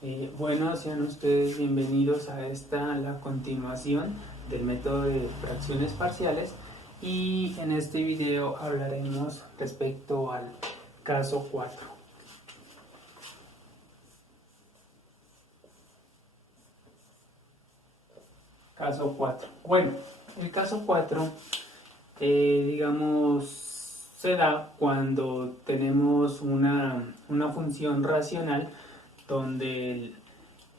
Bueno, sean ustedes bienvenidos a la continuación del método de fracciones parciales, y en este video hablaremos respecto al caso 4. Caso 4. Bueno, el caso 4, digamos, se da cuando tenemos una función racional donde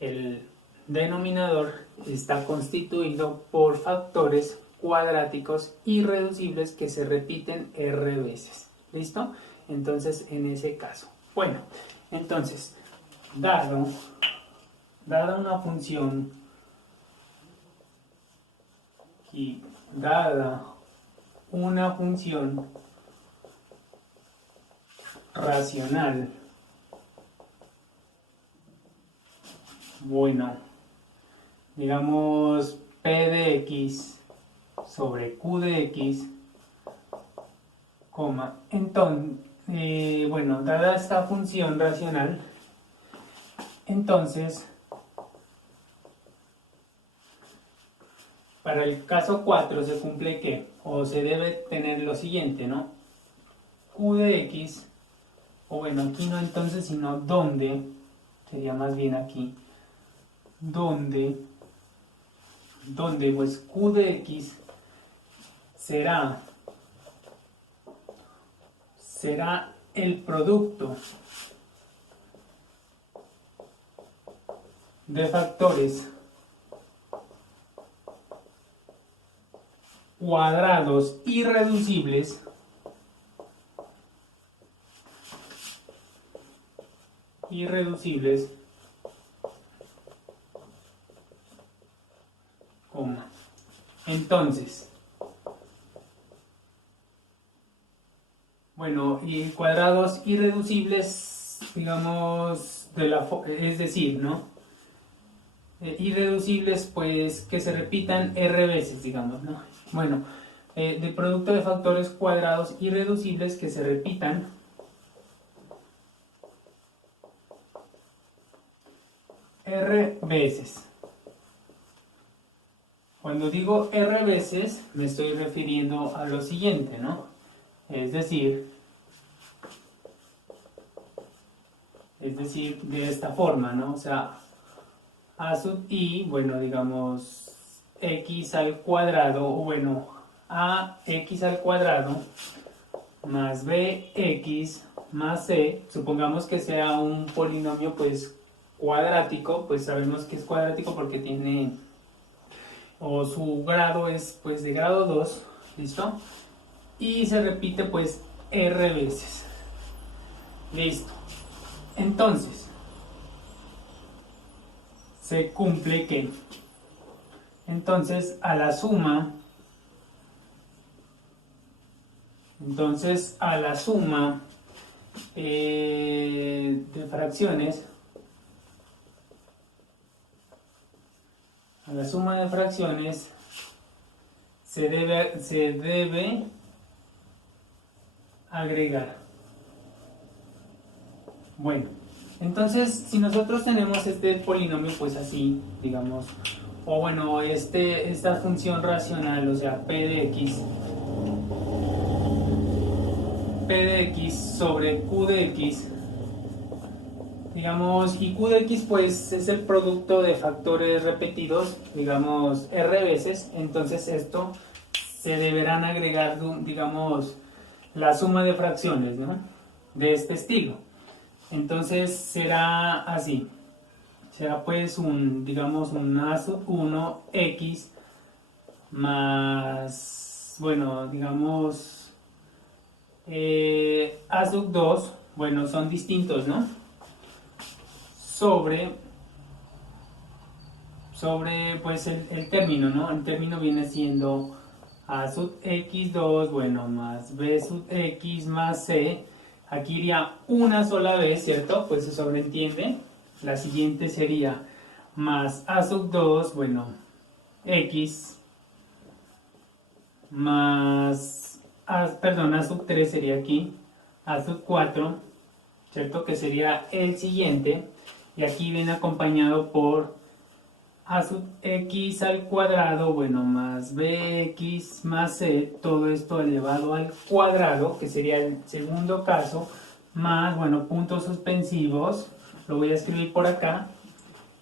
el denominador está constituido por factores cuadráticos irreducibles que se repiten r veces. ¿Listo? Entonces, en ese caso. Bueno, entonces, dada una función y dada una función racional, bueno, digamos p de x sobre q de x, entonces, bueno, dada esta función racional, entonces, para el caso 4 se cumple que, o se debe tener lo siguiente, ¿no? Q de x, o bueno, aquí no entonces, sino donde, sería más bien aquí, donde pues Q de x será el producto de factores cuadrados irreducibles entonces, bueno, y cuadrados irreducibles, digamos, es decir, ¿no? Irreducibles, pues, que se repitan r veces, digamos, ¿no? Bueno, de producto de factores cuadrados irreducibles que se repitan r veces. Cuando digo r veces, me estoy refiriendo a lo siguiente, ¿no? Es decir, de esta forma, ¿no? O sea, a sub i, bueno, digamos, x al cuadrado, o bueno, a x al cuadrado más bx más c, supongamos que sea un polinomio, pues, cuadrático, pues sabemos que es cuadrático porque tiene, o su grado es, pues, de grado 2, ¿listo? Y se repite, pues, r veces. Listo. Entonces, se cumple que, entonces, a la suma de fracciones, se debe agregar. Bueno, entonces, si nosotros tenemos este polinomio, pues así, digamos, o bueno, esta función racional, o sea, p de x sobre q de x, digamos, y q de x, pues, es el producto de factores repetidos, digamos, r veces. Entonces esto se deberán agregar, digamos, la suma de fracciones, ¿no? De este estilo. Entonces será así. Será pues digamos, un a sub 1 x más, bueno, digamos, a sub 2, bueno, son distintos, ¿no? Sobre pues el término, ¿no? El término viene siendo a sub x2, bueno, más b sub x más c. Aquí iría una sola vez, ¿cierto? Pues se sobreentiende. La siguiente sería más a sub 2, bueno, x más, perdón, a sub 3 sería aquí, a sub 4, ¿cierto? Que sería el siguiente. y aquí viene acompañado por a sub x al cuadrado, bueno, más bx más c, todo esto elevado al cuadrado, que sería el segundo caso, más, bueno, puntos suspensivos, lo voy a escribir por acá.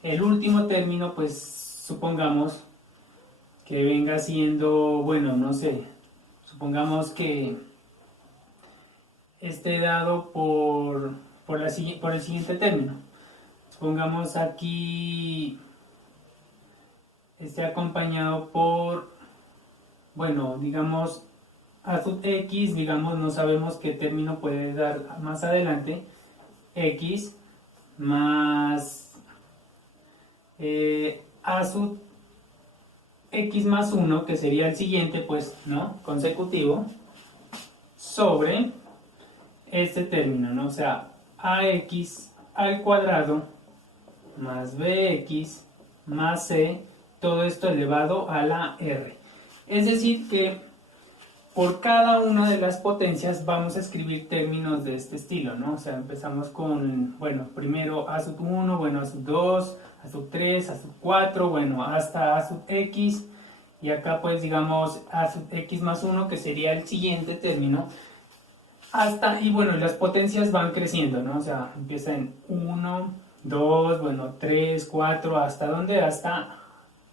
El último término, pues, supongamos que venga siendo, bueno, no sé, supongamos que esté dado por el siguiente término. Supongamos aquí esté acompañado por, bueno, digamos, a sub x, digamos, no sabemos qué término puede dar más adelante, x más a sub x más 1, que sería el siguiente, pues, ¿no? Consecutivo, sobre este término, ¿no? O sea, ax al cuadrado más bx más c, todo esto elevado a la r. Es decir que por cada una de las potencias vamos a escribir términos de este estilo, ¿no? O sea, empezamos con, bueno, primero a sub 1, bueno, a sub 2, a sub 3, a sub 4, bueno, hasta a sub x, y acá pues digamos a sub x más 1, que sería el siguiente término, hasta, y bueno, las potencias van creciendo, ¿no? O sea, empieza en 1, 2, bueno, 3, 4, ¿hasta dónde? Hasta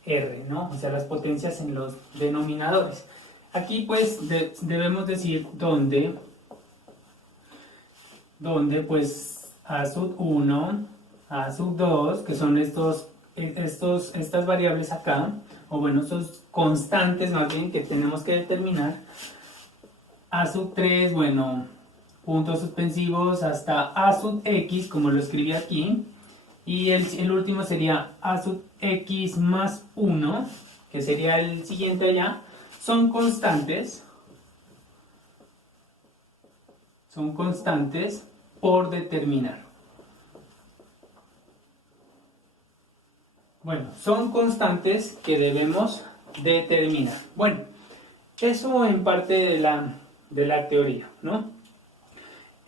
r, ¿no? O sea, las potencias en los denominadores. Aquí pues debemos decir dónde pues a sub 1, a sub 2, que son estas variables acá, o bueno, estos constantes más bien que tenemos que determinar. A sub 3, bueno, puntos suspensivos hasta a sub x, como lo escribí aquí. Y el último sería a sub x más 1, que sería el siguiente allá. Son constantes por determinar. Bueno, son constantes que debemos determinar. Bueno, eso en parte de la teoría, ¿no?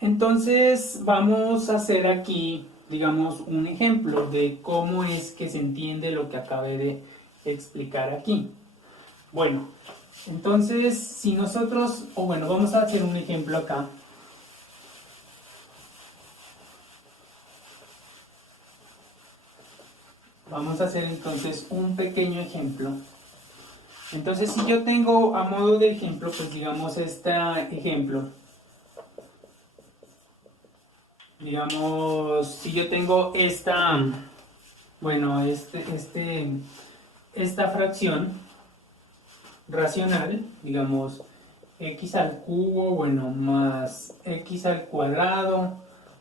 Entonces vamos a hacer aquí, digamos, un ejemplo de cómo es que se entiende lo que acabé de explicar aquí. Bueno, entonces si nosotros, o bueno, vamos a hacer un ejemplo acá. Vamos a hacer entonces un pequeño ejemplo. Entonces, si yo tengo a modo de ejemplo, pues digamos este ejemplo. Digamos, si yo tengo esta, bueno, esta fracción racional, digamos, x al cubo, bueno, más x al cuadrado,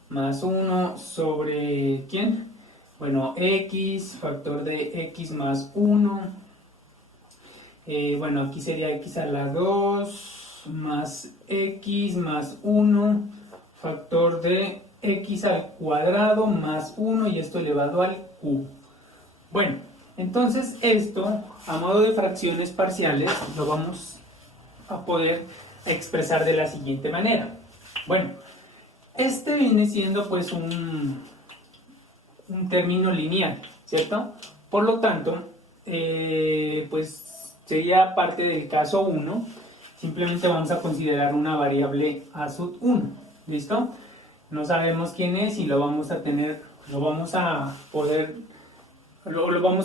más 1 sobre, ¿quién? Bueno, x, factor de x más 1, bueno, aquí sería x a la 2, más x más 1, factor de x al cuadrado más 1, y esto elevado al cubo. Bueno, entonces esto, a modo de fracciones parciales, lo vamos a poder expresar de la siguiente manera. Bueno, este viene siendo pues un término lineal, ¿cierto? Por lo tanto, pues sería parte del caso 1, simplemente vamos a considerar una variable a sub 1, ¿listo? No sabemos quién es y lo vamos a tener, lo vamos a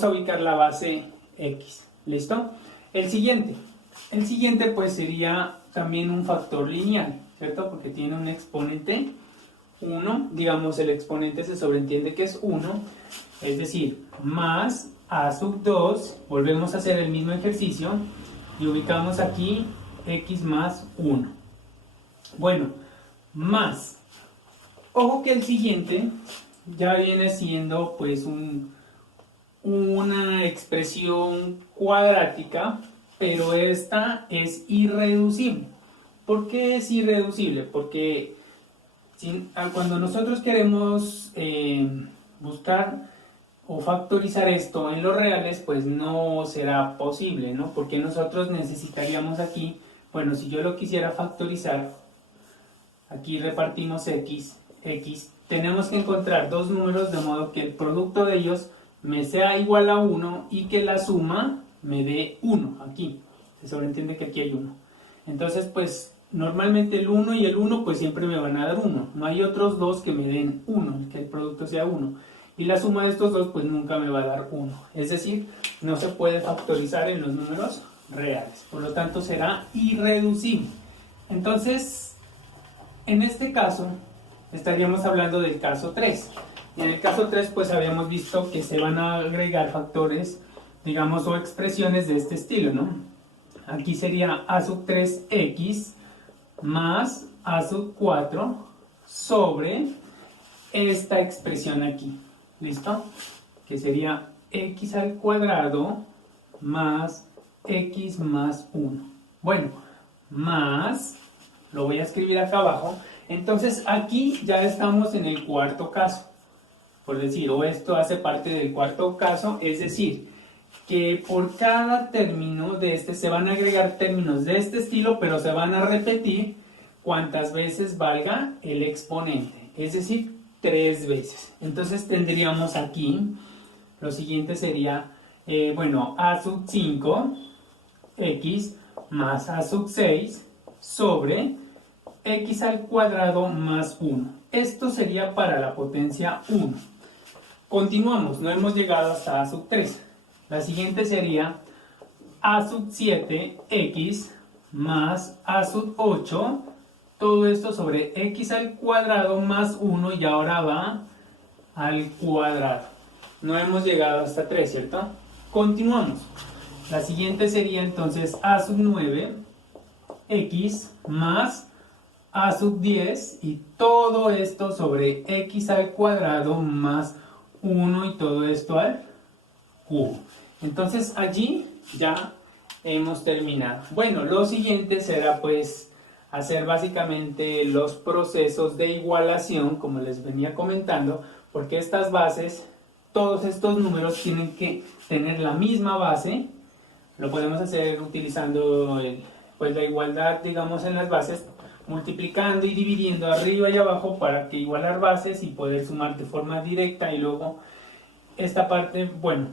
ubicar la base x, ¿listo? El siguiente pues sería también un factor lineal, ¿cierto? Porque tiene un exponente 1, digamos el exponente se sobreentiende que es 1, es decir, más a sub 2, volvemos a hacer el mismo ejercicio y ubicamos aquí x más 1. Bueno, más, ojo que el siguiente ya viene siendo pues una expresión cuadrática, pero esta es irreducible. ¿Por qué es irreducible? Porque cuando nosotros queremos buscar o factorizar esto en los reales, pues no será posible, ¿no? Porque nosotros necesitaríamos aquí, bueno, si yo lo quisiera factorizar, aquí repartimos x tenemos que encontrar dos números de modo que el producto de ellos me sea igual a 1 y que la suma me dé 1 aquí. Se sobreentiende que aquí hay 1. Entonces, pues, normalmente el 1 y el 1 pues siempre me van a dar 1. No hay otros dos que me den 1, que el producto sea 1. Y la suma de estos dos pues nunca me va a dar 1. Es decir, no se puede factorizar en los números reales. Por lo tanto, será irreducible. Entonces, en este caso, estaríamos hablando del caso 3. En el caso 3, pues habíamos visto que se van a agregar factores, digamos, o expresiones de este estilo, ¿no? Aquí sería a sub 3x más a sub 4 sobre esta expresión aquí. ¿Listo? Que sería x al cuadrado más x más 1. Bueno, más, lo voy a escribir acá abajo. Entonces aquí ya estamos en el cuarto caso, por decir, o esto hace parte del cuarto caso, es decir, que por cada término de este se van a agregar términos de este estilo, pero se van a repetir cuantas veces valga el exponente, es decir, 3 veces. Entonces tendríamos aquí, lo siguiente sería, bueno, a sub 5 x más a sub 6 sobre x al cuadrado más 1. Esto sería para la potencia 1. Continuamos, no hemos llegado hasta a sub 3. La siguiente sería a sub 7x más a sub 8, todo esto sobre x al cuadrado más 1 y ahora va al cuadrado. No hemos llegado hasta 3, ¿cierto? Continuamos. La siguiente sería entonces a sub 9x más a sub 10 y todo esto sobre x al cuadrado más 1 y todo esto al cubo. Entonces allí ya hemos terminado. Bueno, lo siguiente será pues hacer básicamente los procesos de igualación, como les venía comentando, porque estas bases, todos estos números tienen que tener la misma base. Lo podemos hacer utilizando pues la igualdad, digamos, en las bases, multiplicando y dividiendo arriba y abajo para que igualar bases y poder sumar de forma directa. Y luego esta parte, bueno,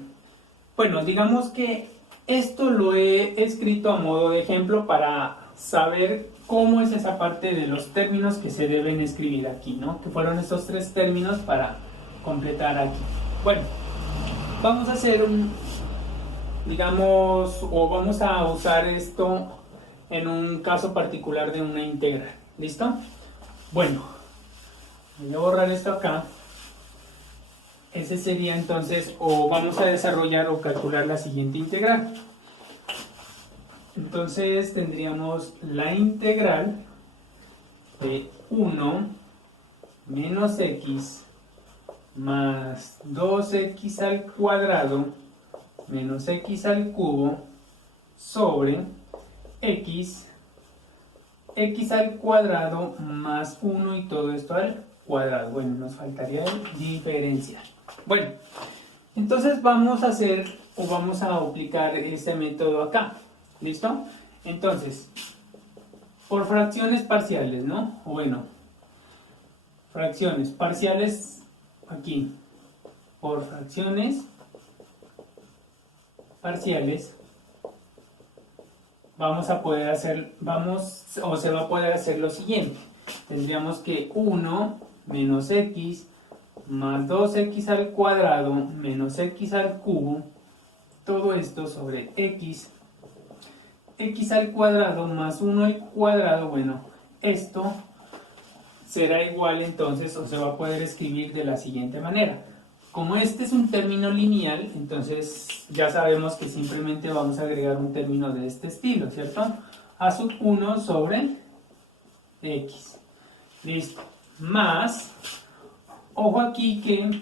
digamos que esto lo he escrito a modo de ejemplo para saber cómo es esa parte de los términos que se deben escribir aquí, ¿no? Que fueron estos 3 términos para completar aquí. Bueno, vamos a hacer digamos, o vamos a usar esto en un caso particular de una integral. ¿Listo? Bueno, voy a borrar esto acá. Ese sería entonces, o vamos a desarrollar o calcular la siguiente integral. Entonces tendríamos la integral de 1 menos x más 2x al cuadrado menos x al cubo sobre x al cuadrado más 1 y todo esto al cuadrado. Bueno, nos faltaría el diferencial. Bueno, entonces vamos a hacer o vamos a aplicar este método acá. ¿Listo? Entonces, por fracciones parciales, ¿no? O bueno, fracciones parciales aquí. Por fracciones parciales vamos a poder hacer, se va a poder hacer lo siguiente. Tendríamos que 1 menos x más 2x al cuadrado menos x al cubo, todo esto sobre x al cuadrado más 1 al cuadrado. Bueno, esto será igual entonces, o se va a poder escribir de la siguiente manera. Como este es un término lineal, entonces ya sabemos que simplemente vamos a agregar un término de este estilo, ¿cierto? A sub 1 sobre x. Listo. Más, ojo aquí que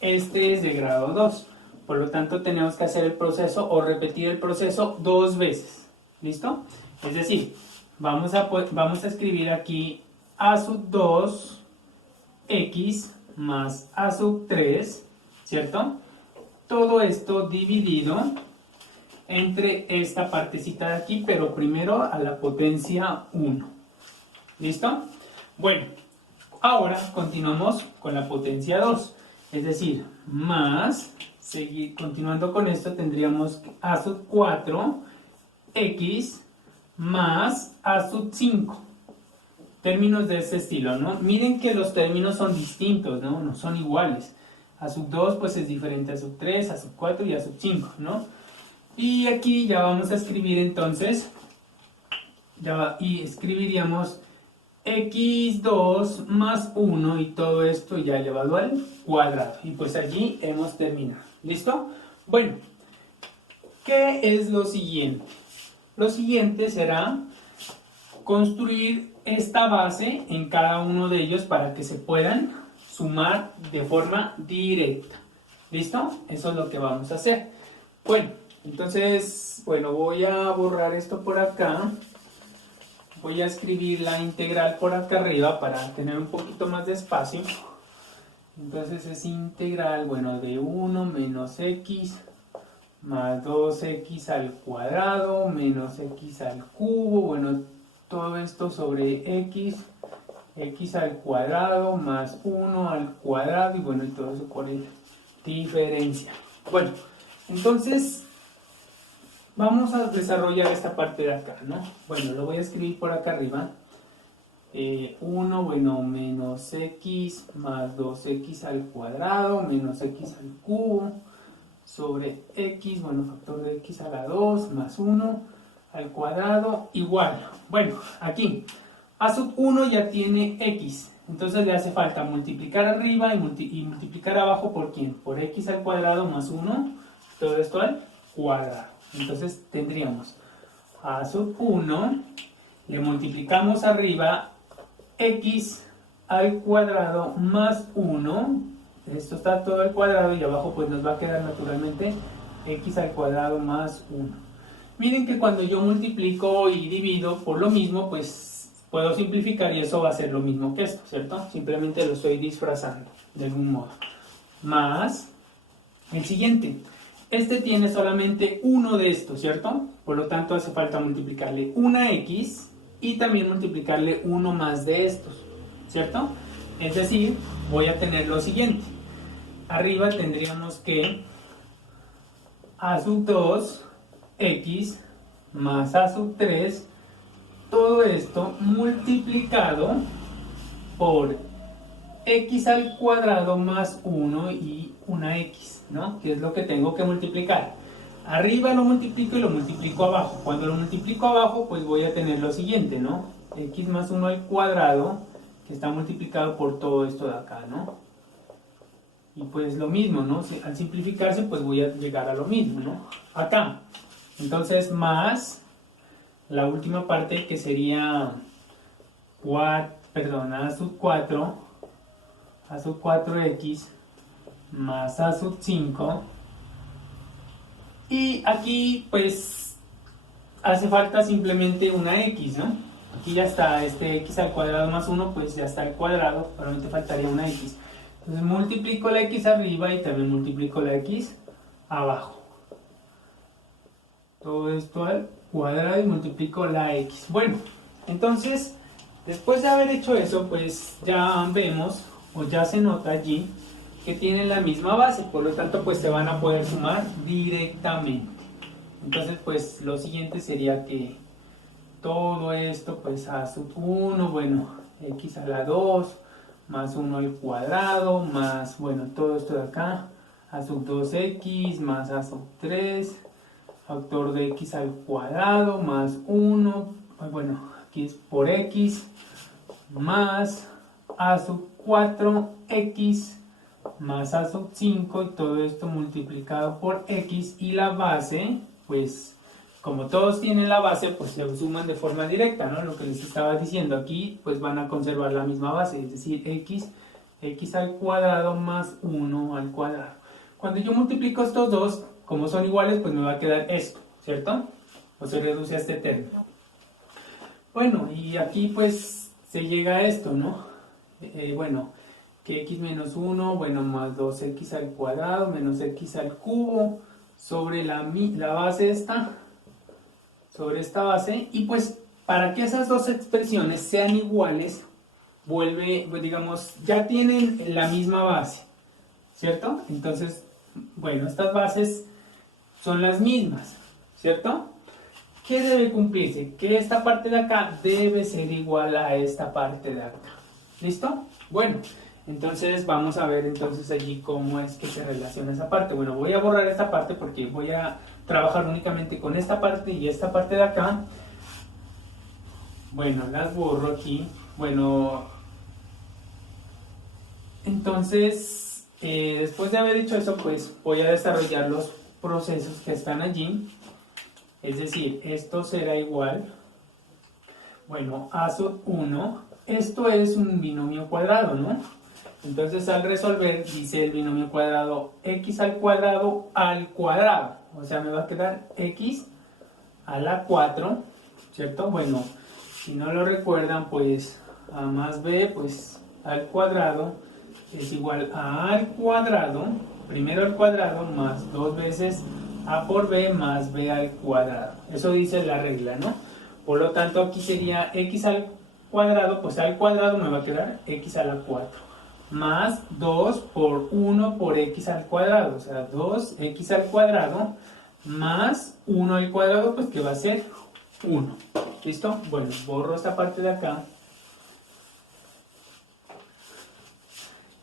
este es de grado 2. Por lo tanto, tenemos que hacer el proceso o repetir el proceso 2 veces. ¿Listo? Es decir, vamos a escribir aquí a sub 2 x más a sub 3, ¿cierto? Todo esto dividido entre esta partecita de aquí, pero primero a la potencia 1. ¿Listo? Bueno, Ahora continuamos con la potencia 2, es decir, más, continuando con esto tendríamos a sub 4 x más a sub 5. Términos de este estilo, ¿no? Miren que los términos son distintos, ¿no? No son iguales. A sub 2 pues es diferente a sub 3, a sub 4 y a sub 5, ¿no? Y aquí ya vamos a escribir entonces, y escribiríamos x2 más 1 y todo esto ya elevado al cuadrado. Y pues allí hemos terminado. ¿Listo? Bueno, ¿qué es lo siguiente? Lo siguiente será construir esta base en cada uno de ellos para que se puedan sumar de forma directa. ¿Listo? Eso es lo que vamos a hacer. Bueno, entonces, voy a borrar esto por acá. Voy a escribir la integral por acá arriba para tener un poquito más de espacio. Entonces es integral, de 1 menos x más 2x al cuadrado menos x al cubo, todo esto sobre x al cuadrado más 1 al cuadrado y todo eso por el diferencia. Bueno, entonces vamos a desarrollar esta parte de acá, ¿no? Lo voy a escribir por acá arriba. 1, menos x más 2x al cuadrado menos x al cubo sobre x, factor de x a la 2 más 1 al cuadrado igual. Aquí a sub 1 ya tiene x, entonces le hace falta multiplicar arriba y multiplicar abajo por ¿quién? Por x al cuadrado más 1, todo esto al cuadrado. Entonces tendríamos a sub 1, le multiplicamos arriba x al cuadrado más 1, esto está todo al cuadrado y abajo pues nos va a quedar naturalmente x al cuadrado más 1. Miren que cuando yo multiplico y divido por lo mismo, pues puedo simplificar y eso va a ser lo mismo que esto, ¿cierto? Simplemente lo estoy disfrazando de algún modo. Más el siguiente. Este tiene solamente uno de estos, ¿cierto? Por lo tanto hace falta multiplicarle una x y también multiplicarle uno más de estos, ¿cierto? Es decir, voy a tener lo siguiente. Arriba tendríamos que a sub 2 x más a sub 3, todo esto multiplicado por x al cuadrado más 1 y una x, ¿no? Que es lo que tengo que multiplicar. Arriba lo multiplico y lo multiplico abajo. Cuando lo multiplico abajo, pues voy a tener lo siguiente, ¿no? X más 1 al cuadrado, que está multiplicado por todo esto de acá, ¿no? Y pues lo mismo, ¿no? Al simplificarse, pues voy a llegar a lo mismo, ¿no? Acá. Entonces, más la última parte que sería a sub 4x más a sub 5. Y aquí pues hace falta simplemente una x, ¿no? Aquí ya está este x al cuadrado más 1, pues ya está al cuadrado, solamente faltaría una x. Entonces multiplico la x arriba y también multiplico la x abajo. Todo esto al cuadrado y multiplico la x. Entonces después de haber hecho eso, pues ya vemos, o ya se nota allí, que tienen la misma base, por lo tanto pues se van a poder sumar directamente. Entonces pues lo siguiente sería que todo esto pues a sub 1, x a la 2 más 1 al cuadrado más, todo esto de acá, a sub 2x más a sub 3, factor de x al cuadrado más 1, aquí es por x, más a sub 4x más a sub 5 y todo esto multiplicado por x y la base, pues como todos tienen la base, pues se suman de forma directa, ¿no? Lo que les estaba diciendo aquí, pues van a conservar la misma base, es decir, x al cuadrado más 1 al cuadrado. Cuando yo multiplico estos dos, como son iguales, pues me va a quedar esto, ¿cierto? O se reduce a este término. Y aquí pues se llega a esto, ¿no? Que x menos 1, más 2x al cuadrado menos x al cubo sobre la base sobre esta base. Y pues para que esas dos expresiones sean iguales, vuelve, pues digamos, ya tienen la misma base, ¿cierto? Entonces, bueno, estas bases son las mismas, ¿cierto? ¿Qué debe cumplirse? Que esta parte de acá debe ser igual a esta parte de acá. ¿Listo? Bueno, entonces vamos a ver entonces allí cómo es que se relaciona esa parte. Bueno, voy a borrar esta parte porque voy a trabajar únicamente con esta parte y esta parte de acá. Bueno, las borro aquí. Bueno, entonces, después de haber dicho eso, pues voy a desarrollar los procesos que están allí. Es decir, esto será igual, bueno, a sub 1, esto es un binomio cuadrado, ¿no? Entonces al resolver dice el binomio cuadrado x al cuadrado, o sea, me va a quedar x a la 4, ¿cierto? Bueno, si no lo recuerdan, pues a más b, pues al cuadrado es igual a al cuadrado, primero al cuadrado más 2 veces a por b más b al cuadrado. Eso dice la regla, ¿no? Por lo tanto, aquí sería x al cuadrado, pues al cuadrado me va a quedar x a la 4. Más 2 por 1 por x al cuadrado, o sea, 2x al cuadrado más 1 al cuadrado, pues que va a ser 1. ¿Listo? Bueno, borro esta parte de acá.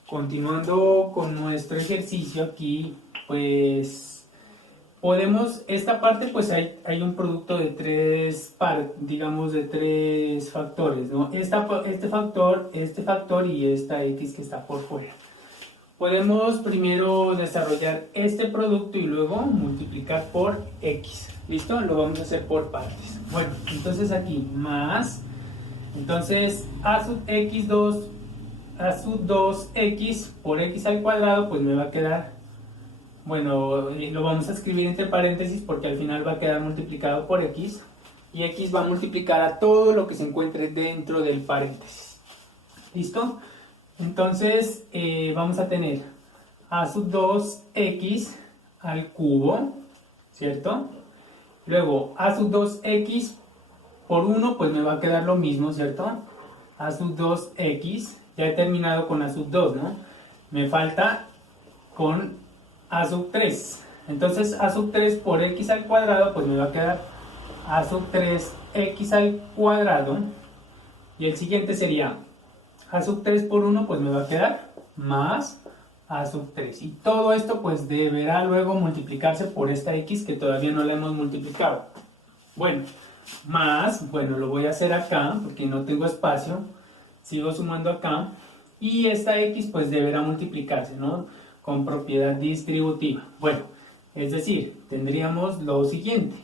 Continuando con nuestro ejercicio aquí, pues podemos, esta parte pues hay un producto de digamos de tres factores, ¿no? Este factor y esta x que está por fuera. Podemos primero desarrollar este producto y luego multiplicar por x. ¿Listo? Lo vamos a hacer por partes. Bueno, entonces aquí más, entonces a sub 2x por x al cuadrado, pues me va a quedar, bueno, lo vamos a escribir entre paréntesis porque al final va a quedar multiplicado por x y x va a multiplicar a todo lo que se encuentre dentro del paréntesis. ¿Listo? Entonces vamos a tener a sub 2x al cubo, ¿cierto? Luego a sub 2x por 1 pues me va a quedar lo mismo, ¿cierto? A sub 2x, ya he terminado con a sub 2, ¿no? Me falta con a sub 3. Entonces a sub 3 por x al cuadrado pues me va a quedar a sub 3x al cuadrado. Y el siguiente sería a sub 3 por 1 pues me va a quedar más a sub 3. Y todo esto pues deberá luego multiplicarse por esta x que todavía no la hemos multiplicado. Bueno, más, bueno, lo voy a hacer acá porque no tengo espacio. Sigo sumando acá. Y esta x pues deberá multiplicarse, ¿no? Con propiedad distributiva. Bueno, es decir, tendríamos lo siguiente.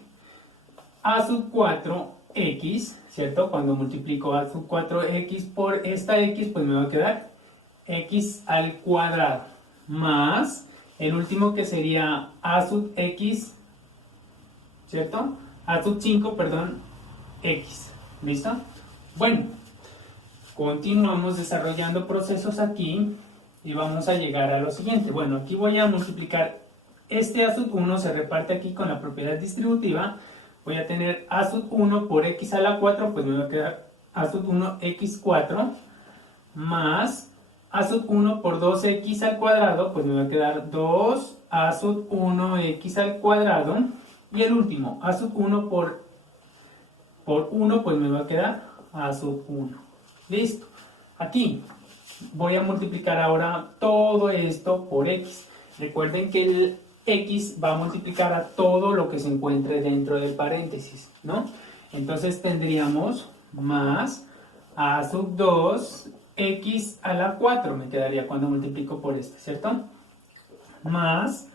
A sub 4x, ¿cierto? Cuando multiplico a sub 4x por esta x, pues me va a quedar x al cuadrado. Más el último que sería a sub x, ¿cierto? A sub 5, perdón, x. ¿Listo? Bueno, continuamos desarrollando procesos aquí. Y vamos a llegar a lo siguiente. Bueno, aquí voy a multiplicar este a sub 1, se reparte aquí con la propiedad distributiva. Voy a tener a sub 1 por x a la 4, pues me va a quedar a sub 1 x4 más a sub 1 por 2x al cuadrado, pues me va a quedar 2 a sub 1 x al cuadrado. Y el último, a sub 1 por 1, pues me va a quedar a sub 1. Listo. Aquí voy a multiplicar ahora todo esto por x. Recuerden que el x va a multiplicar a todo lo que se encuentre dentro del paréntesis, ¿no? Entonces tendríamos más a sub 2 x a la 4, me quedaría cuando multiplico por este, ¿cierto? Más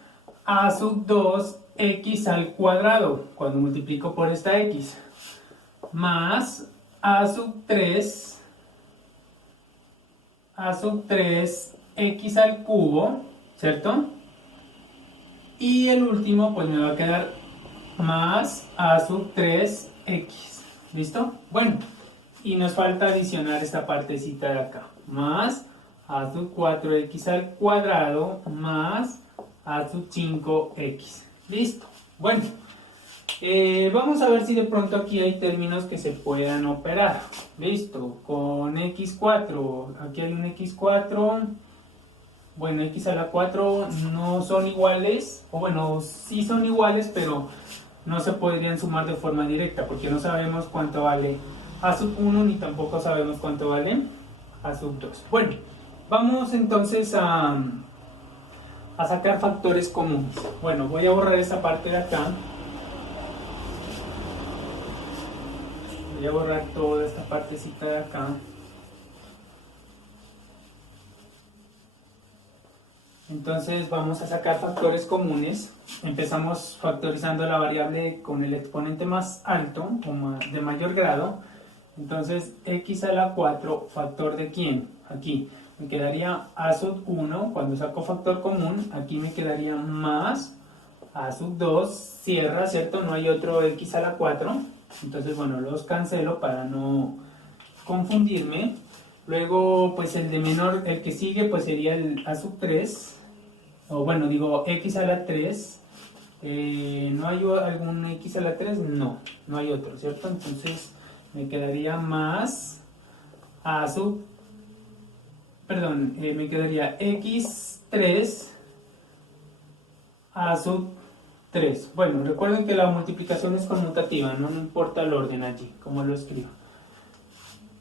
a sub 2 x al cuadrado, cuando multiplico por esta x. Más a sub 3 x al cubo, ¿cierto? Y el último pues me va a quedar más a sub 3x. ¿Listo? Bueno, y nos falta adicionar esta partecita de acá. Más a sub 4x al cuadrado más a sub 5x. ¿Listo? Bueno, Vamos a ver si de pronto aquí hay términos que se puedan operar. Listo, con x4, aquí hay un x4, bueno, x a la 4 no son iguales, o bueno, sí son iguales, pero no se podrían sumar de forma directa, porque no sabemos cuánto vale a sub 1, ni tampoco sabemos cuánto vale a sub 2. Bueno, vamos entonces a sacar factores comunes. Bueno, voy a borrar esta parte de acá. Voy a borrar toda esta partecita de acá. Entonces vamos a sacar factores comunes. Empezamos factorizando la variable con el exponente más alto, o de mayor grado. Entonces x a la 4, ¿factor de quién? Aquí me quedaría a sub 1, cuando saco factor común, aquí me quedaría más a sub 2, cierra, ¿cierto? No hay otro x a la 4. Entonces, bueno, los cancelo para no confundirme. Luego, pues el de menor, el que sigue, pues sería el a sub 3. O bueno, digo x a la 3. ¿No hay algún x a la 3? No, no hay otro, ¿cierto? Entonces, me quedaría más a sub... Perdón, me quedaría x3 a sub 3. Bueno, recuerden que la multiplicación es conmutativa, no importa el orden allí, como lo escribo.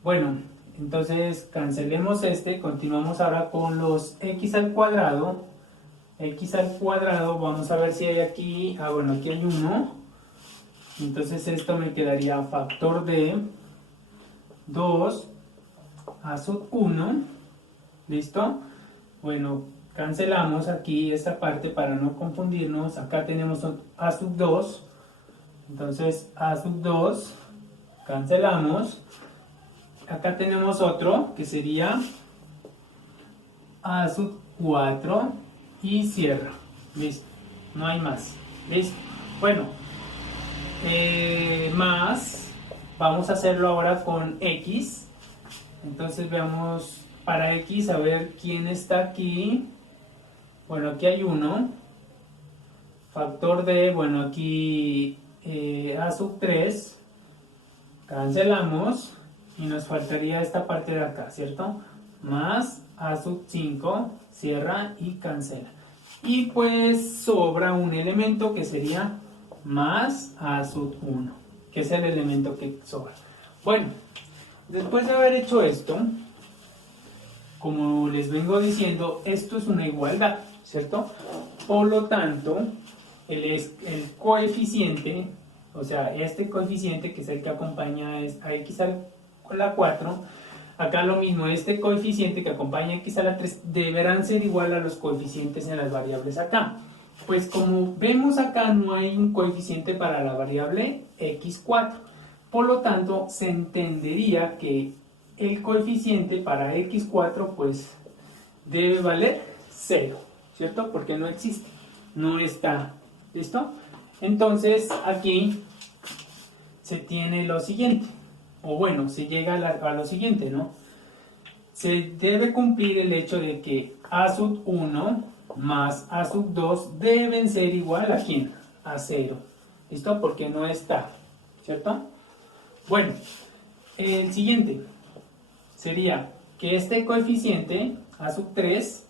Bueno, entonces cancelemos este, continuamos ahora con los x al cuadrado. X al cuadrado, vamos a ver si hay aquí, bueno, aquí hay 1. Entonces esto me quedaría factor de 2 a sub 1. ¿Listo? Bueno, cancelamos aquí esta parte para no confundirnos. Acá tenemos a sub 2. Entonces a sub 2 cancelamos. Acá tenemos otro que sería a sub 4 y cierra. Listo, no hay más. Listo. Bueno, más vamos a hacerlo ahora con x. Entonces veamos para x, a ver quién está aquí. Bueno, aquí hay 1. Factor de, bueno, aquí a sub 3. Cancelamos y nos faltaría esta parte de acá, ¿cierto? Más a sub 5, cierra y cancela. Y pues sobra un elemento que sería más a sub 1, que es el elemento que sobra. Bueno, después de haber hecho esto, como les vengo diciendo, esto es una igualdad, ¿cierto? Por lo tanto, el coeficiente, o sea, este coeficiente que es el que acompaña a x a la 4, acá lo mismo, este coeficiente que acompaña a x a la 3 deberán ser igual a los coeficientes en las variables acá. Pues como vemos acá no hay un coeficiente para la variable x4, por lo tanto se entendería que el coeficiente para x4 pues debe valer 0, ¿cierto? Porque no existe, no está, ¿listo? Entonces aquí se tiene lo siguiente, o bueno, se llega a lo siguiente, ¿no? Se debe cumplir el hecho de que a sub 1 más a sub 2 deben ser igual a ¿quién? A 0, ¿listo? Porque no está, ¿cierto? Bueno, el siguiente sería que este coeficiente a sub 3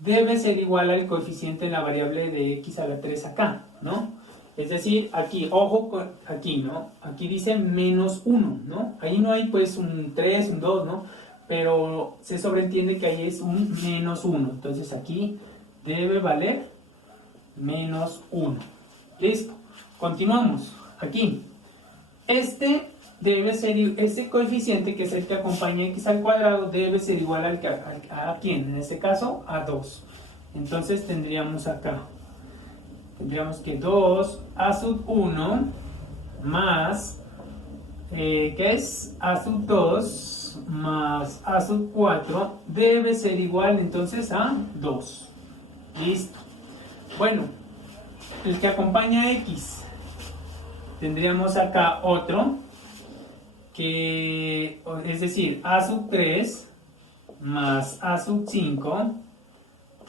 debe ser igual al coeficiente en la variable de x a la 3 acá, ¿no? Es decir, aquí, ojo con aquí, ¿no? Aquí dice menos 1, ¿no? Ahí no hay pues un 3, un 2, ¿no? Pero se sobreentiende que ahí es un menos 1. Entonces aquí debe valer menos 1. Listo. Continuamos. Aquí. Este coeficiente que es el que acompaña x al cuadrado debe ser igual a ¿quién? En este caso a 2. Entonces tendríamos acá, tendríamos que 2 a sub 1 más, ¿qué es? A sub 2 más a sub 4 debe ser igual entonces a 2. Listo. Bueno, el que acompaña a x, tendríamos acá otro, que es decir, a sub 3 más a sub 5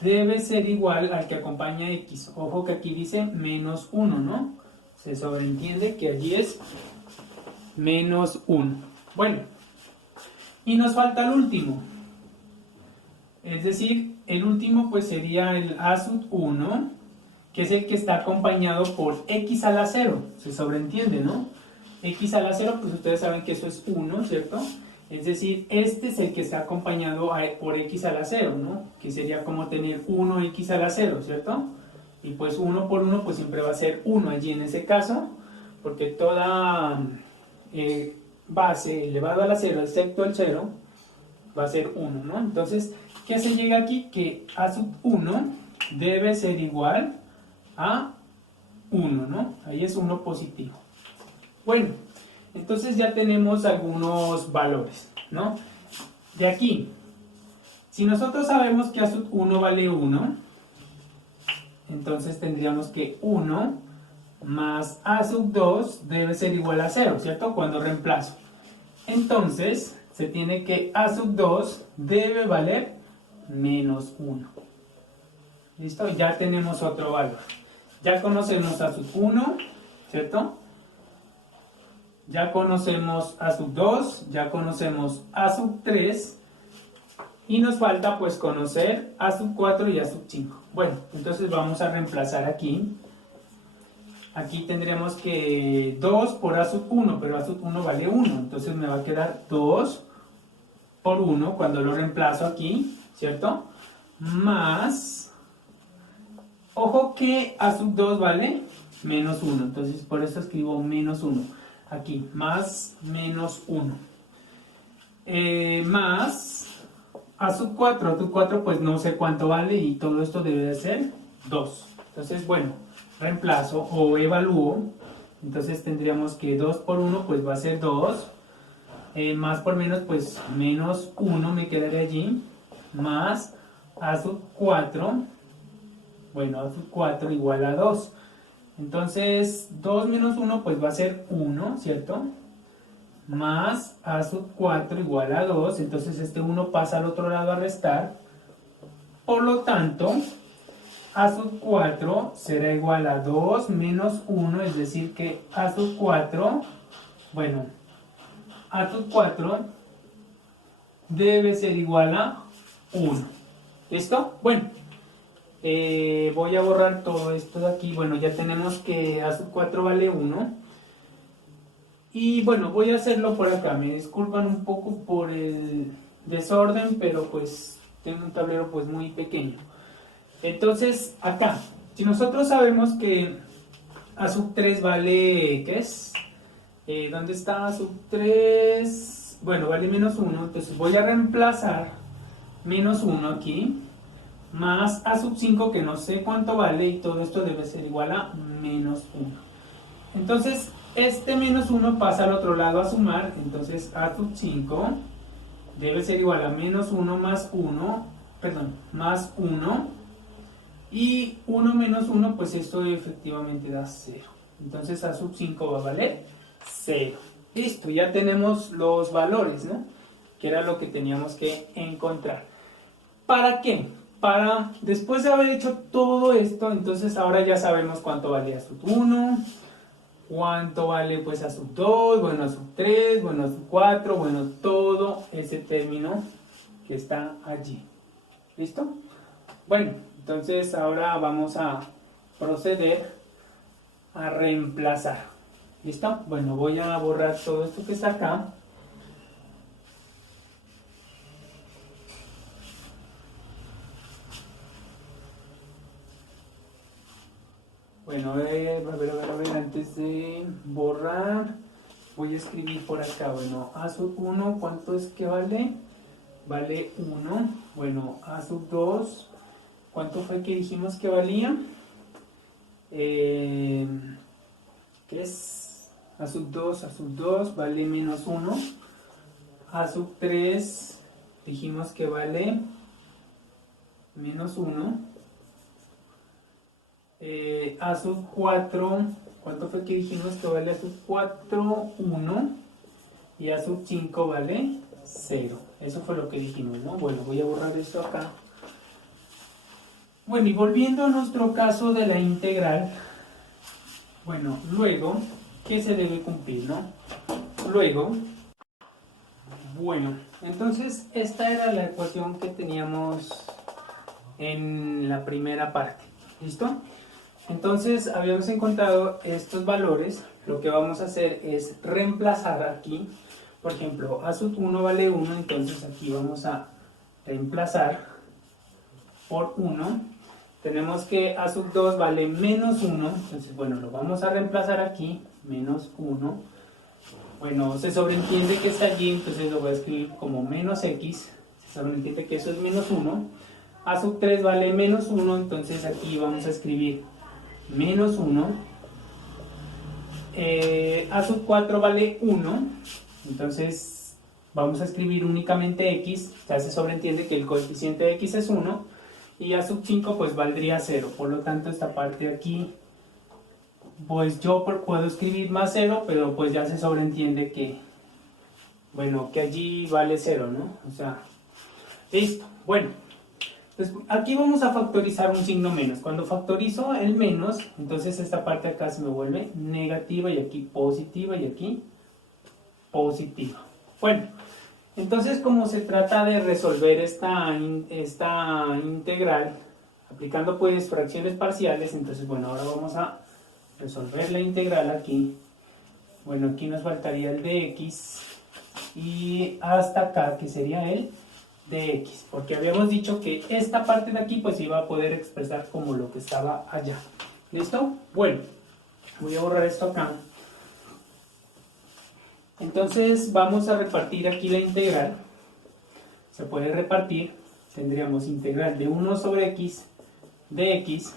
debe ser igual al que acompaña a x. Ojo que aquí dice menos 1, ¿no? Se sobreentiende que allí es menos 1. Bueno, y nos falta el último. Es decir, el último pues sería el a sub 1, que es el que está acompañado por x a la 0. Se sobreentiende, ¿no? X a la 0, pues ustedes saben que eso es 1, ¿cierto? Es decir, este es el que está acompañado por x a la 0, ¿no? Que sería como tener 1x a la 0, ¿cierto? Y pues 1 por 1 pues siempre va a ser 1 allí en ese caso, porque toda base elevado a la 0 excepto el 0 va a ser 1, ¿no? Entonces, ¿qué se llega aquí? Que a sub 1 debe ser igual a 1, ¿no? Ahí es 1 positivo. Bueno, entonces ya tenemos algunos valores, ¿no? De aquí, si nosotros sabemos que a sub 1 vale 1, entonces tendríamos que 1 más a sub 2 debe ser igual a 0, ¿cierto? Cuando reemplazo. Entonces, se tiene que a sub 2 debe valer menos 1. ¿Listo? Ya tenemos otro valor. Ya conocemos a sub 1, ¿cierto? Ya conocemos a sub 2, ya conocemos a sub 3 y nos falta pues conocer a sub 4 y a sub 5. Bueno, entonces vamos a reemplazar aquí. Aquí tendremos que 2 por a sub 1, pero a sub 1 vale 1, entonces me va a quedar 2 por 1 cuando lo reemplazo aquí, ¿cierto? Más, ojo que a sub 2 vale menos 1, entonces por eso escribo menos 1. Aquí, más menos 1. Más a sub 4 pues no sé cuánto vale y todo esto debe de ser 2. Entonces, bueno, reemplazo o evalúo. Entonces tendríamos que 2 por 1 pues va a ser 2. Más por menos pues menos 1 me quedaría allí. Más a sub 4. Bueno, a sub 4 igual a 2. Entonces, 2 menos 1 pues va a ser 1, ¿cierto? Más a sub 4 igual a 2, entonces este 1 pasa al otro lado a restar. Por lo tanto, a sub 4 será igual a 2 menos 1, es decir que a sub 4, bueno, a sub 4 debe ser igual a 1. ¿Listo? Bueno. Voy a borrar todo esto de aquí. Bueno, ya tenemos que a sub 4 vale 1. Y bueno, voy a hacerlo por acá. Me disculpan un poco por el desorden, pero pues tengo un tablero pues muy pequeño. Entonces, acá, si nosotros sabemos que a sub 3 vale, ¿qué es? ¿Dónde está a sub 3? Bueno, vale menos 1. Entonces voy a reemplazar menos 1 aquí. Más a sub 5 que no sé cuánto vale y todo esto debe ser igual a menos 1. Entonces este menos 1 pasa al otro lado a sumar, entonces a sub 5 debe ser igual a menos 1 más 1, perdón, más 1 y 1 menos 1 pues esto efectivamente da 0. Entonces a sub 5 va a valer 0. Listo, ya tenemos los valores, ¿no? Que era lo que teníamos que encontrar. ¿Para qué? Para, después de haber hecho todo esto, entonces ahora ya sabemos cuánto vale a sub 1, cuánto vale pues a sub 2, bueno a sub 3, bueno a sub 4, bueno todo ese término que está allí. ¿Listo? Bueno, entonces ahora vamos a proceder a reemplazar. ¿Listo? Bueno, voy a borrar todo esto que está acá. Bueno, a ver, antes de borrar, voy a escribir por acá. Bueno, a sub 1, ¿cuánto es que vale? Vale 1. Bueno, a sub 2, ¿cuánto fue que dijimos que valía? ¿Qué es? A sub 2 vale menos 1. A sub 3 dijimos que vale menos 1. A sub 4, ¿cuánto fue que dijimos que vale a sub 4? 1. Y a sub 5 vale 0. Eso fue lo que dijimos, ¿no? Bueno, voy a borrar esto acá. Bueno, y volviendo a nuestro caso de la integral, Bueno, luego, ¿qué se debe cumplir, no? Luego, bueno, entonces esta era la ecuación que teníamos en la primera parte, ¿listo? Entonces habíamos encontrado estos valores. Lo que vamos a hacer es reemplazar aquí, por ejemplo, a sub 1 vale 1, entonces aquí vamos a reemplazar por 1. Tenemos que a sub 2 vale menos 1, entonces bueno, lo vamos a reemplazar aquí, menos 1. Bueno, se sobreentiende que está allí, entonces lo voy a escribir como menos x, se sobreentiende que eso es menos 1. A sub 3 vale menos 1, entonces aquí vamos a escribir menos 1. A sub 4 vale 1, entonces vamos a escribir únicamente x, ya se sobreentiende que el coeficiente de x es 1, y a sub 5 pues valdría 0, por lo tanto esta parte de aquí, pues yo puedo escribir más 0, pero pues ya se sobreentiende que, bueno, que allí vale 0, ¿no? O sea, listo, bueno. Pues aquí vamos a factorizar un signo menos. Cuando factorizo el menos, entonces esta parte acá se me vuelve negativa y aquí positiva y aquí positiva. Bueno, entonces como se trata de resolver esta integral, aplicando pues fracciones parciales, entonces bueno, ahora vamos a resolver la integral aquí. Bueno, aquí nos faltaría el de x y hasta acá, que sería el de x, porque habíamos dicho que esta parte de aquí pues iba a poder expresar como lo que estaba allá. ¿Listo? Bueno, voy a borrar esto acá. Entonces vamos a repartir aquí la integral. Se puede repartir, tendríamos integral de 1 sobre x de x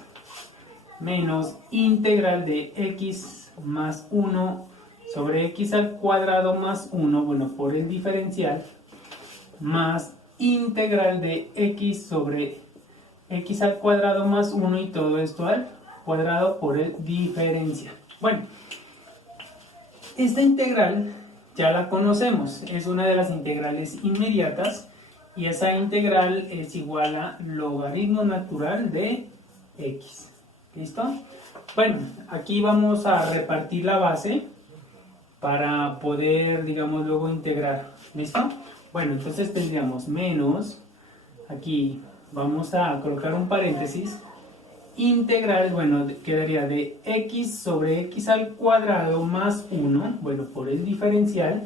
menos integral de x más 1 sobre x al cuadrado más 1, bueno, por el diferencial, más integral de x sobre x al cuadrado más 1 y todo esto al cuadrado por el diferencial. Bueno, esta integral ya la conocemos, es una de las integrales inmediatas y esa integral es igual a logaritmo natural de x. ¿Listo? Bueno, aquí vamos a repartir la base para poder, digamos, luego integrar. ¿Listo? Bueno, entonces tendríamos menos, aquí vamos a colocar un paréntesis, integral, bueno, quedaría de x sobre x al cuadrado más 1, bueno, por el diferencial,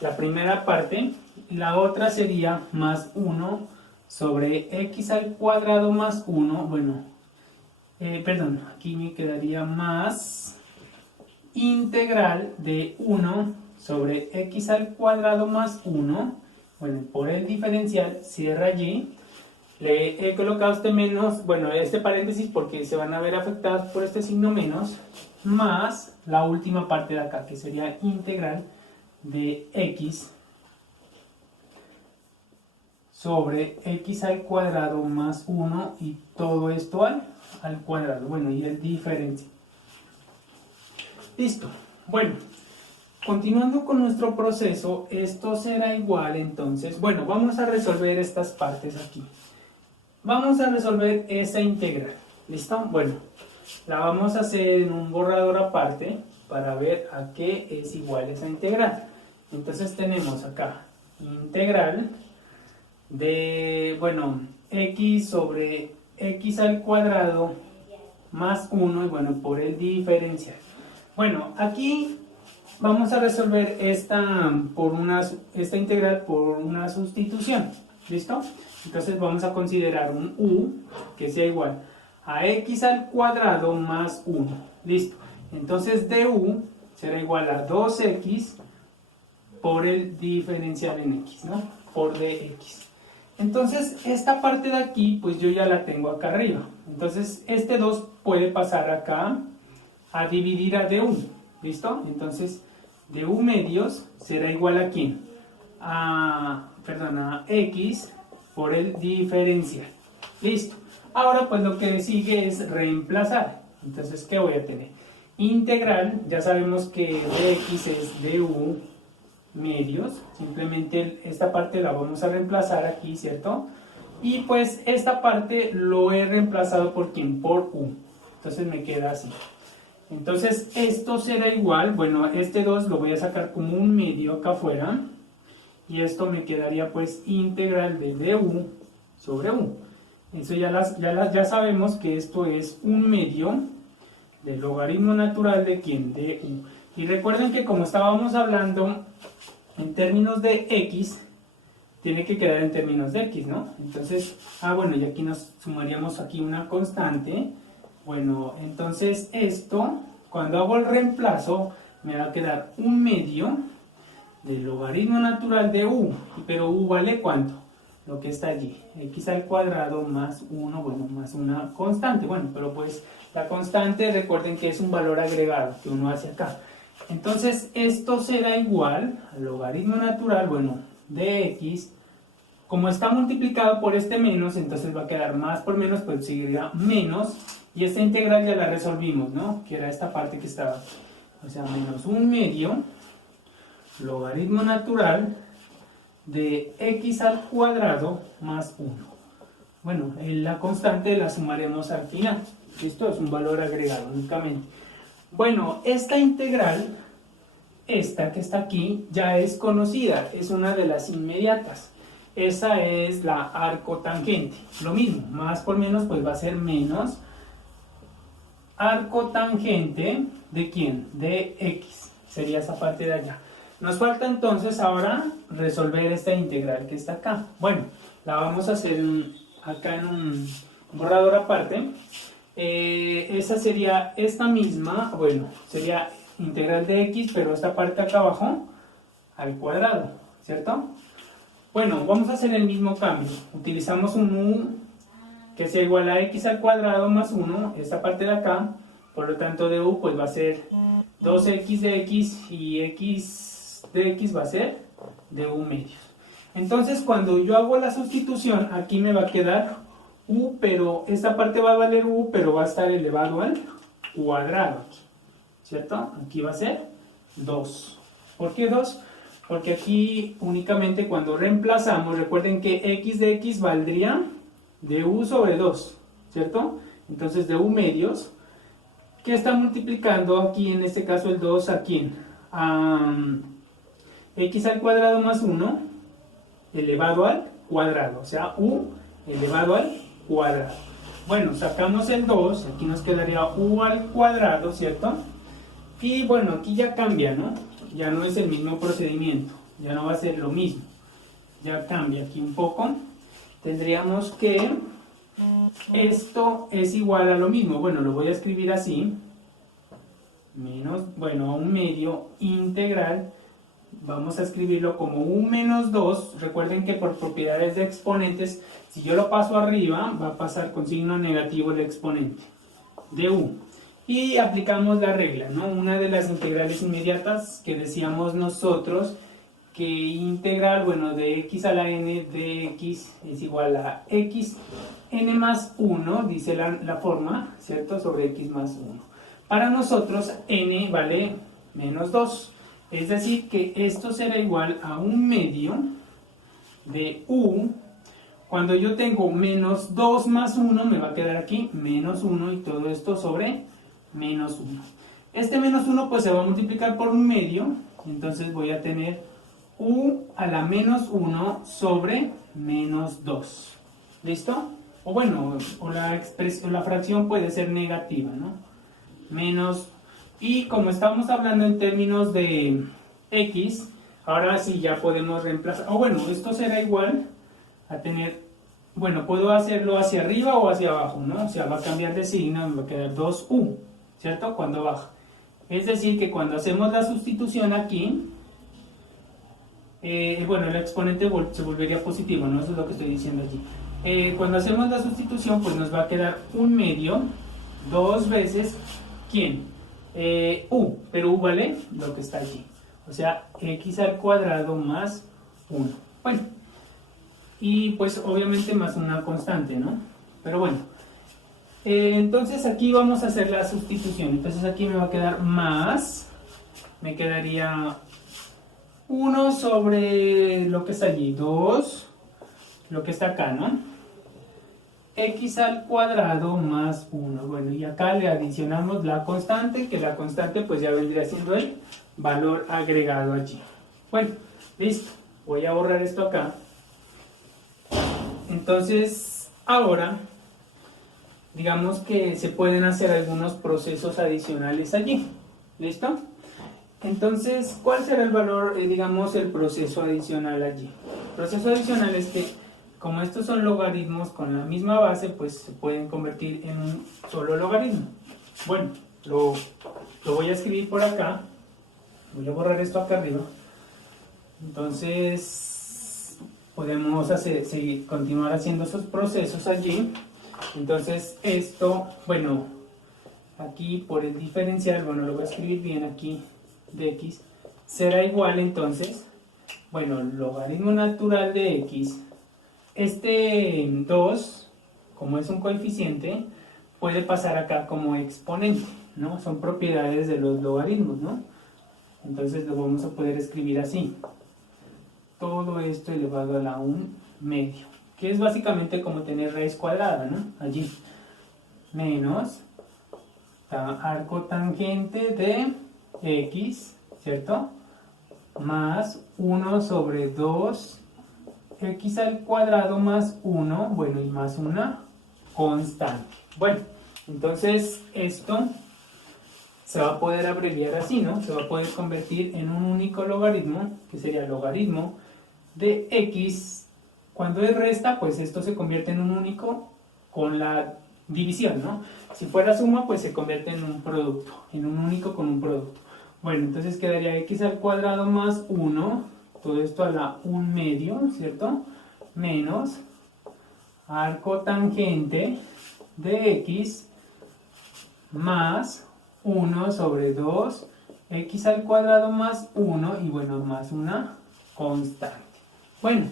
la primera parte, la otra sería más 1 sobre x al cuadrado más 1, bueno, perdón, aquí me quedaría más integral de 1 sobre x al cuadrado más 1, bueno, por el diferencial, cierra allí. Le he colocado este menos, bueno, este paréntesis porque se van a ver afectados por este signo menos, más la última parte de acá, que sería integral de x sobre x al cuadrado más 1 y todo esto al cuadrado, bueno, y el diferencial. Listo. Bueno, continuando con nuestro proceso, esto será igual, entonces, bueno, vamos a resolver estas partes aquí. Vamos a resolver esa integral, ¿listo? Bueno, la vamos a hacer en un borrador aparte para ver a qué es igual esa integral. Entonces tenemos acá integral de, bueno, x sobre x al cuadrado más 1 y bueno, por el diferencial. Bueno, aquí vamos a resolver esta integral por una sustitución, ¿listo? Entonces vamos a considerar un u que sea igual a x al cuadrado más 1, ¿listo? Entonces du será igual a 2x por el diferencial en x, ¿no? Por dx. Entonces esta parte de aquí pues yo ya la tengo acá arriba. Entonces este 2 puede pasar acá a dividir a du, ¿listo? Entonces du medios será igual a ¿quién? A x por el diferencial. Listo. Ahora pues lo que sigue es reemplazar. Entonces, ¿qué voy a tener? Integral, ya sabemos que dx es du medios. Simplemente esta parte la vamos a reemplazar aquí, ¿cierto? Y pues esta parte lo he reemplazado por ¿quién? Por u. Entonces me queda así. Entonces esto será igual, bueno, este 2 lo voy a sacar como un medio acá afuera. Y esto me quedaría pues integral de du sobre u. Eso ya sabemos que esto es un medio del logaritmo natural de ¿quién? De u. Y recuerden que como estábamos hablando en términos de x, tiene que quedar en términos de x, ¿no? Entonces, bueno, y aquí nos sumaríamos aquí una constante. Bueno, entonces esto, cuando hago el reemplazo, me va a quedar un medio del logaritmo natural de u. Pero u vale ¿cuánto? Lo que está allí, x al cuadrado más 1, bueno, más una constante. Bueno, pero pues la constante, recuerden que es un valor agregado que uno hace acá. Entonces, esto será igual al logaritmo natural, bueno, de x. Como está multiplicado por este menos, entonces va a quedar más por menos, pues seguiría menos. Y esta integral ya la resolvimos, ¿no? Que era esta parte que estaba. O sea, menos un medio logaritmo natural de x al cuadrado más 1. Bueno, la constante la sumaremos al final. Esto es un valor agregado únicamente. Bueno, esta integral, esta que está aquí, ya es conocida, es una de las inmediatas. Esa es la arcotangente. Lo mismo, más por menos, pues va a ser menos arcotangente de ¿quién? De x. Sería esa parte de allá. Nos falta entonces ahora resolver esta integral que está acá. Bueno, la vamos a hacer acá en un borrador aparte. Esa sería esta misma, bueno, sería integral de x, pero esta parte acá abajo al cuadrado, ¿cierto? Bueno, vamos a hacer el mismo cambio. Utilizamos un u que sea igual a x al cuadrado más 1, esta parte de acá. Por lo tanto, de u pues va a ser 2x de x y x de x va a ser de u medios. Entonces, cuando yo hago la sustitución, aquí me va a quedar u, pero esta parte va a valer u, pero va a estar elevado al cuadrado, ¿cierto? Aquí va a ser 2. ¿Por qué 2? Porque aquí únicamente cuando reemplazamos, recuerden que x de x valdría de u sobre 2, ¿cierto? Entonces, de u medios, que está multiplicando aquí, en este caso el 2, ¿a quién? A x al cuadrado más 1 elevado al cuadrado, o sea, u elevado al cuadrado. Bueno, sacamos el 2, aquí nos quedaría u al cuadrado, ¿cierto? Y bueno, aquí ya cambia, ¿no? Ya no es el mismo procedimiento, ya no va a ser lo mismo, ya cambia aquí un poco. Tendríamos que esto es igual a lo mismo, bueno, lo voy a escribir así, menos, bueno, un medio integral, vamos a escribirlo como u menos 2, recuerden que por propiedades de exponentes, si yo lo paso arriba, va a pasar con signo negativo el exponente de u. Y aplicamos la regla, ¿no? Una de las integrales inmediatas que decíamos nosotros, que integral, bueno, de x a la n de x es igual a x n más 1, dice la forma, ¿cierto? Sobre x más 1. Para nosotros n vale menos 2, es decir que esto será igual a un medio de u. Cuando yo tengo menos 2 más 1, me va a quedar aquí menos 1 y todo esto sobre menos 1. Este menos 1 pues se va a multiplicar por un medio, entonces voy a tener u a la menos 1 sobre menos 2. ¿Listo? O bueno, o la fracción puede ser negativa, ¿no? Menos, y como estamos hablando en términos de x, ahora sí ya podemos reemplazar, o bueno, esto será igual a tener, bueno, puedo hacerlo hacia arriba o hacia abajo, ¿no? O sea, va a cambiar de signo, me va a quedar 2u, ¿cierto? Cuando baja. Es decir, que cuando hacemos la sustitución aquí, bueno, el exponente se volvería positivo, ¿no? Eso es lo que estoy diciendo allí. Cuando hacemos la sustitución, pues nos va a quedar un medio, 2 veces, ¿quién? U, pero u vale lo que está allí. O sea, x al cuadrado más 1. Bueno, y pues obviamente más una constante, ¿no? Pero bueno, entonces aquí vamos a hacer la sustitución. Entonces aquí me va a quedar más, me quedaría 1 sobre lo que está allí, 2, lo que está acá, ¿no? x al cuadrado más 1. Bueno, y acá le adicionamos la constante, que la constante pues ya vendría siendo el valor agregado allí. Bueno, listo. Voy a borrar esto acá. Entonces, ahora, digamos que se pueden hacer algunos procesos adicionales allí. ¿Listo? Entonces, ¿cuál será el valor, digamos, el proceso adicional allí? El proceso adicional es que, como estos son logaritmos con la misma base, pues se pueden convertir en un solo logaritmo. Bueno, lo voy a escribir por acá. Voy a borrar esto acá arriba. Entonces, podemos continuar haciendo esos procesos allí. Entonces, esto, bueno, aquí por el diferencial, bueno, lo voy a escribir bien aquí, de x, será igual entonces, bueno, logaritmo natural de x, este 2, como es un coeficiente, puede pasar acá como exponente, ¿no? Son propiedades de los logaritmos, ¿no? Entonces lo vamos a poder escribir así. Todo esto elevado a la 1 medio, que es básicamente como tener raíz cuadrada, ¿no? Allí, menos arco tangente de x, ¿cierto? Más 1 sobre 2 x al cuadrado más 1, bueno, y más una constante. Bueno, entonces esto se va a poder abreviar así, ¿no? Se va a poder convertir en un único logaritmo, que sería logaritmo de x. Cuando es resta, pues esto se convierte en un único con la división, ¿no? Si fuera suma, pues se convierte en un producto, en un único con un producto. Bueno, entonces quedaría x al cuadrado más 1, todo esto a la 1 medio, ¿cierto? Menos arco tangente de x más 1 sobre 2 x al cuadrado más 1 y bueno, más una constante. Bueno,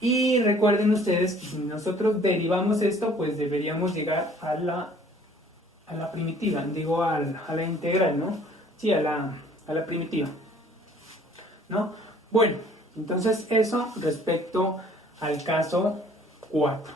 y recuerden ustedes que si nosotros derivamos esto, pues deberíamos llegar a la primitiva, digo a la integral, ¿no? Sí, a la primitiva, ¿no? Bueno, entonces eso respecto al caso 4.